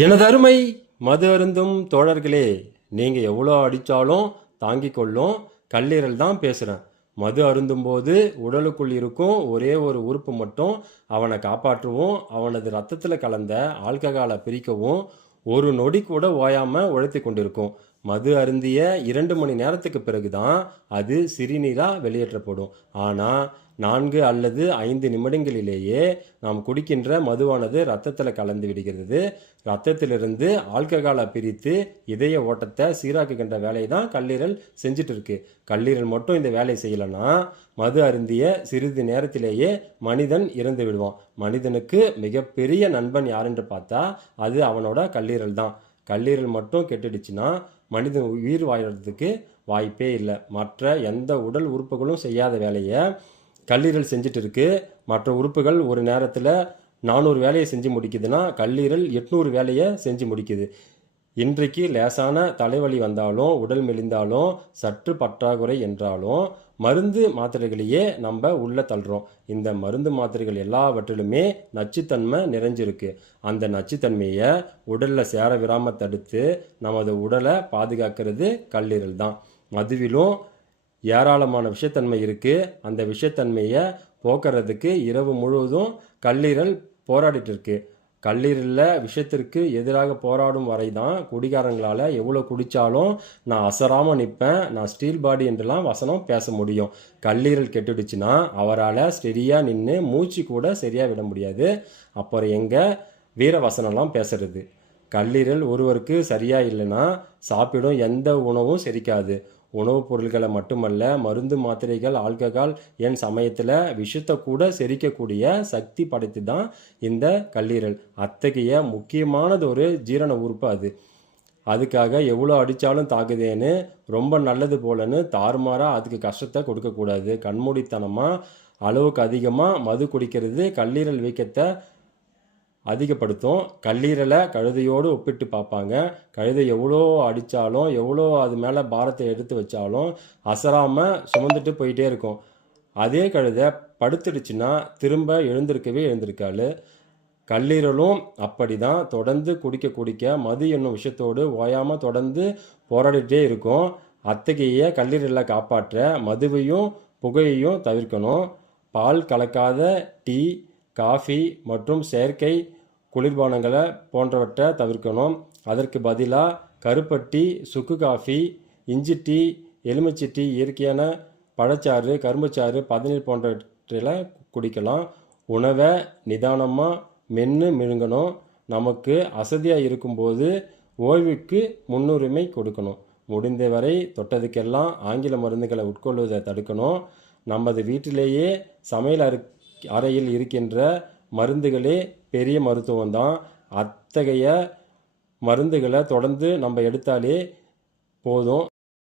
எனது அருமை மது அருந்தும் தோழர்களே, நீங்கள் எவ்வளோ அடித்தாலும் தாங்கிக் கொள்ளும் கல்லீரல் தான் பேசுகிறேன். மது அருந்தும்போது உடலுக்குள் இருக்கும் ஒரே ஒரு உறுப்பு மட்டும் அவனை காப்பாற்றவும், அவனது ரத்தத்தில் கலந்த ஆல்கஹாலை பிரிக்கவும் ஒரு நொடி கூட ஓயாமல் உழைத்து கொண்டிருக்கும். மது அருந்திய 2 மணி நேரத்துக்கு பிறகுதான் அது சிறுநீராக வெளியேற்றப்படும். ஆனால் 4 அல்லது 5 நிமிடங்களிலேயே நாம் குடிக்கின்ற மதுவானது ரத்தத்தில் கலந்து விடுகிறது. ரத்தத்திலிருந்து ஆல்கஹாலை பிரித்து இதய ஓட்டத்தை சீராக்குகின்ற வேலையை தான் கல்லீரல் செஞ்சுட்டு இருக்கு. கல்லீரல் மட்டும் இந்த வேலையை செய்யலைன்னா மது அருந்திய சிறிது நேரத்திலேயே மனிதன் இறந்து விடுவான். மனிதனுக்கு மிகப்பெரிய நண்பன் யாருன்னு பார்த்தா அது அவனோட கல்லீரல் தான். கல்லீரல் மட்டும் கெட்டுடுச்சுன்னா மனிதன் உயிர் வாழறதுக்கு வாய்ப்பே இல்லை. மற்ற எந்த உடல் உறுப்புகளும் செய்யாத வேலையை கல்லீரல் செஞ்சுட்டு இருக்கு. மற்ற உறுப்புகள் ஒரு நேரத்தில் 400 வேலையை செஞ்சு முடிக்குதுன்னா கல்லீரல் 800 வேலையை செஞ்சு முடிக்குது. இன்றைக்கு லேசான தலைவலி வந்தாலும், உடல் மெலிந்தாலும், சற்று பற்றாக்குறை என்றாலும் மருந்து மாத்திரைகளையே நம்ம உள்ள தள்ளுறோம். இந்த மருந்து மாத்திரைகள் எல்லாவற்றிலுமே நச்சுத்தன்மை நிறைஞ்சிருக்கு. அந்த நச்சுத்தன்மையை உடலில் சேர விடாமல் தடுத்து நமது உடலை பாதுகாக்கிறது கல்லீரல் தான். மதுவிலும் ஏராளமான விஷத்தன்மை இருக்குது. அந்த விஷத்தன்மையை போக்குறதுக்கு இரவு முழுவதும் கல்லீரல் போராடிட்டு இருக்கு. கல்லீரலில் விஷத்திற்கு எதிராக போராடும் வரை தான் குடிகாரங்களால் எவ்வளோ குடித்தாலும் நான் அசராமல் நிற்பேன், நான் ஸ்டீல் பாடி என்றெல்லாம் வசனம் பேச முடியும். கல்லீரல் கெட்டுடுச்சுன்னா அவரால் சரியாக நின்று மூச்சு கூட சரியாக விட முடியாது. அப்புறம் எங்கே வீர வசனம்லாம் பேசுறது? கல்லீரல் ஒருவருக்கு சரியாக இல்லைன்னா சாப்பிடும் எந்த உணவும் செரிக்காது. உணவுப் பொருட்களை மட்டுமல்ல, மருந்து மாத்திரைகள், ஆல்கஹால், என் சமயத்தில் விஷத்தை கூட செரிக்கக்கூடிய சக்தி படைத்து தான் இந்த கல்லீரல். அத்தகைய முக்கியமானது ஒரு ஜீரண உறுப்பு அது. அதுக்காக எவ்வளோ அடித்தாலும் தாக்குதேன்னு ரொம்ப நல்லது போலன்னு தாறுமாறாக அதுக்கு கஷ்டத்தை கொடுக்கக்கூடாது. கண்மூடித்தனமாக அளவுக்கு அதிகமாக மது குடிக்கிறது கல்லீரல் வீக்கத்தை அதிகப்படுத்தும். கல்லீரலை கழுதையோடு ஒப்பிட்டு பார்ப்பாங்க. கழுதை எவ்வளோ அடித்தாலும், எவ்வளோ அது மேலே பாரத்தை எடுத்து வச்சாலும் அசராமல் சுமந்துட்டு போயிட்டே இருக்கும். அதே கழுதை படுத்துடுச்சுன்னா திரும்ப எழுந்திருக்காது. கல்லீரலும் அப்படி தான். தொடர்ந்து குடிக்க மது என்னும் விஷயத்தோடு ஓயாமல் தொடர்ந்து போராடிட்டே இருக்கும். அத்தகைய கல்லீரலை காப்பாற்ற மதுவையும் புகையையும் தவிர்க்கணும். பால் கலக்காத டீ, காஃபி மற்றும் செயற்கை குளிர்பானங்களை போன்றவற்றை தவிர்க்கணும். அதற்கு பதிலாக கருப்பட்டி, சுக்கு காஃபி, இஞ்சி டீ, எலுமிச்சை டீ, இயற்கையான பழச்சாறு, கரும்புச்சாறு, பதநீர் போன்றவற்றில் குடிக்கலாம். உணவை நிதானமாக மென்று மிழுங்கணும். நமக்கு அசதியாக இருக்கும்போது ஓய்வுக்கு முன்னுரிமை கொடுக்கணும். முடிந்தவரை தொட்டதுக்கெல்லாம் ஆங்கில மருந்துகளை உட்கொள்வதை தடுக்கணும். நமது வீட்டிலேயே சமையல் அறையில் இருக்கின்ற மருந்துகளே பெரிய மருத்துவம் தான். அத்தகைய மருந்துகளை தொடர்ந்து நம்ம எடுத்தாலே போதும்.